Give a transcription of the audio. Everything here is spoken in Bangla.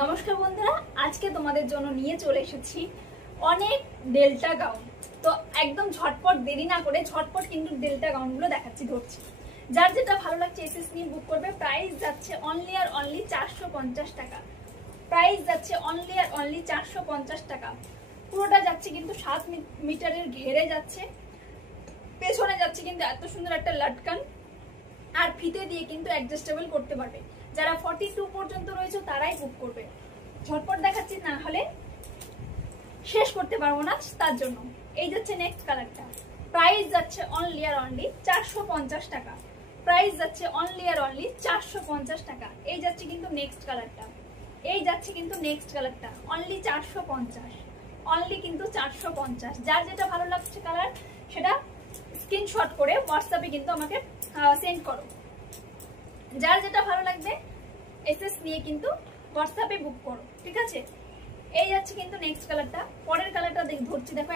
নমস্কার বন্ধুরা, আজকে তোমাদের জন্য নিয়ে চলে এসেছি অনেক ডেল্টা গাউন। তো একদম ঝটপট দেরি না করে ঝটপট কিন্তু ডেল্টা গাউনগুলো দেখাচ্ছি, ধরছি। যার যেটা ভালো লাগছে এসএস নিয়ে বুক করবে। প্রাইস যাচ্ছে অনলি আর অনলি 450 টাকা। প্রাইস যাচ্ছে অনলি আর অনলি 450 টাকা। পুরোটা যাচ্ছে কিন্তু 7 মিটারের ঘেরে যাচ্ছে, পেছনে যাচ্ছে কিন্তু এত সুন্দর একটা লাটকান, আর ফিতে দিয়ে কিন্তু অ্যাডজাস্টেবল করতে পারবে। যারা 42 পর্যন্ত রয়েছে তারাই বুক করবে। ঝটপট দেখাচ্ছি, না হলে শেষ করতে পারবো না, তার জন্য। এই যাচ্ছে নেক্সট কালারটা। প্রাইস যাচ্ছে অনলি আর অনলি 450 টাকা। প্রাইস যাচ্ছে অনলি আর অনলি 450 টাকা। এই যাচ্ছে কিন্তু নেক্সট কালারটা। এই যাচ্ছে কিন্তু নেক্সট কালারটা অনলি 450। অনলি কিন্তু 450। যার যেটা ভালো লাগছে কালার সেটা স্ক্রিনশট করে হোয়াটসঅ্যাপে কিন্তু আমাকে সেন্ড করো। যার যেটা ভালো লাগবে এসএস নিয়ে কিন্তু হোয়াটসঅ্যাপে বুক করো, ঠিক আছে। এই যাচ্ছে কিন্তু নেক্সট কালারটা। পরের কালারটা ধরছি, দেখো।